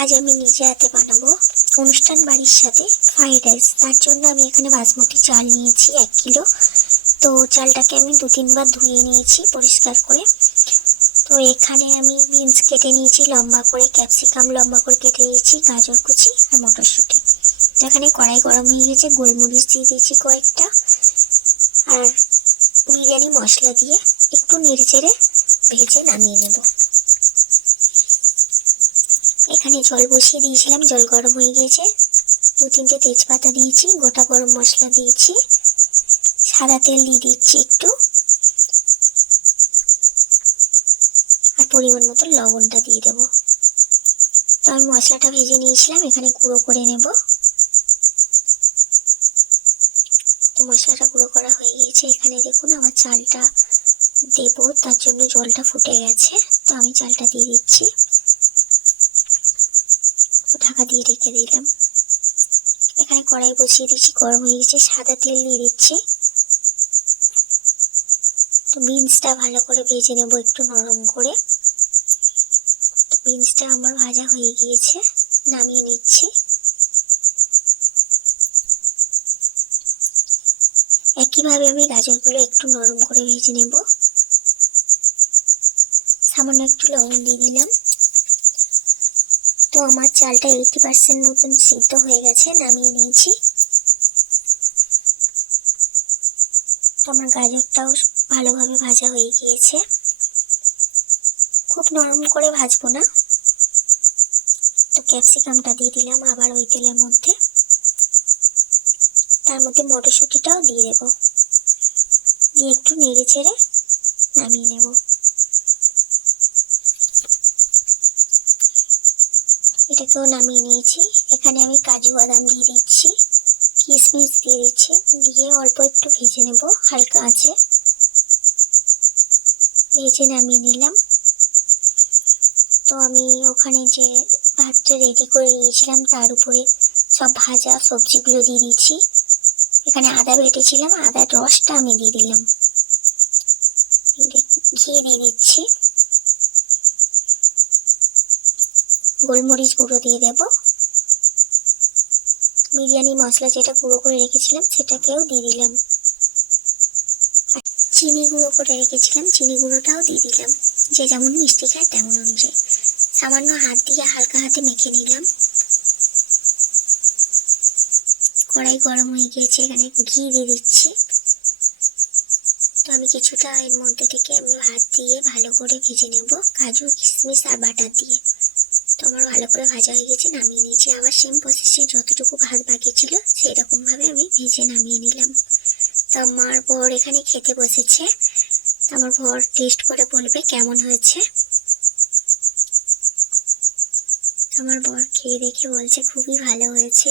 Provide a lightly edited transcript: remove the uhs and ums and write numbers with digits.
আজ আমি নিজে হাতে বানাবো অনুষ্ঠান বাড়ির সাথে ফ্রাইড রাইস। তার জন্য আমি এখানে বাসমতি চাল নিয়েছি 1 কিলো। তো চালটাকে আমি 2-3 বার ধুয়ে নিয়েছি পরিষ্কার করে। তো এখানে আমি বিনস কেটে নিয়েছি লম্বা করে, ক্যাপসিকাম লম্বা করে কেটে নিয়েছি, গাজর কুচি আর মটরশুঁটি। তো এখানে কড়াই গরম হয়ে গেছে, গোলমরিচ দিয়ে দিয়েছি কয়েকটা, আর বিরিয়ানি মশলা দিয়ে একটু নেড়ে চেড়ে ভেজে নামিয়ে নেব। এখানে জল বসিয়ে দিয়েছিলাম, জল গরম হয়ে গিয়েছে। 2-3টে তেজপাতা দিয়েছি, গোটা গরম মশলা দিয়েছি, সাদা তেল দিয়ে দিচ্ছি একটু, আর পরিমাণ মতো লবণটা দিয়ে দেব। তো আমি মশলাটা ভেজে নিয়েছিলাম, এখানে গুঁড়ো করে নেব। তো মশলাটা গুঁড়ো করা হয়ে গিয়েছে। এখানে দেখুন আমার চালটা দেব, তার জন্য জলটা ফুটে গেছে। তো আমি চালটা দিয়ে দিচ্ছি, তো ঢাকা দিয়ে রেখে দিলাম। এখানে কড়াই বসিয়ে দিচ্ছি, গরম হয়ে গেছে, সাদা তেল দিয়ে দিচ্ছি। তো বিনসটা ভালো করে ভেজে নেব একটু নরম করে। তো বিনসটা আমার ভাজা হয়ে গিয়েছে, নামিয়ে নিচ্ছি। একইভাবে আমি গাজরগুলো একটু নরম করে ভেজে নেব। সামান্য একটু লবণ দিয়ে দিলাম। তো আমার চালটা 80% মতন সিদ্ধ হয়ে গেছে, নামিয়ে নিয়েছি। তো আমার গাজরটাও ভালোভাবে ভাজা হয়ে গিয়েছে। খুব নরম করে ভাজবো না। তো ক্যাপসিকামটা দিয়ে দিলাম আবার ওই তেলের মধ্যে, তার মধ্যে মটরশুঁটিটাও দিয়ে দেব, দিয়ে একটু নেড়ে চেড়ে নামিয়ে নেব। এটাকেও নামিয়ে নিয়েছি। এখানে আমি কাজু বাদাম দিয়ে দিচ্ছি, কিশমিশ দিয়ে দিচ্ছি, দিয়ে অল্প একটু ভেজে নেব হালকা আঁচে। ভেজে নামিয়ে নিলাম। তো আমি ওখানে যে ভাতটা রেডি করে নিয়েছিলাম তার উপরে সব ভাজা সবজিগুলো দিয়ে দিচ্ছি। এখানে আদা বেটেছিলাম, আদার রসটা আমি দিয়ে দিলাম, ঘি দিয়ে দিচ্ছি, গোলমরিচ গুঁড়ো দিয়ে দেব, বিরিয়ানি মশলা যেটা গুঁড়ো করে রেখেছিলাম সেটাকেও দিয়ে দিলাম, আর চিনি গুঁড়ো করে রেখেছিলাম চিনি গুঁড়োটাও দিয়ে দিলাম। যে যেমন মিষ্টি খায় তেমন অনুযায়ী সামান্য হাত দিয়ে হালকা হাতে মেখে নিলাম। কড়াই গরম হয়ে গিয়েছে, এখানে ঘি দিয়ে দিচ্ছি। তো আমি কিছুটা এর মধ্যে থেকে আমি হাত দিয়ে ভালো করে ভেজে নেব, কাজু কিশমিশ আর বাটার দিয়ে। তো আমার ভালো করে ভাজা হয়ে গেছে, নামিয়ে নিয়েছি। আবার সেম প্রসেসে যতটুকু ভাত বাকি ছিল সেই রকমভাবে আমি ভেজে নামিয়ে নিলাম। তো আমার বর এখানে খেতে বসেছে। আমার বর টেস্ট করে বলবে কেমন হয়েছে। আমার বর খেয়ে দেখে বলছে খুবই ভালো হয়েছে।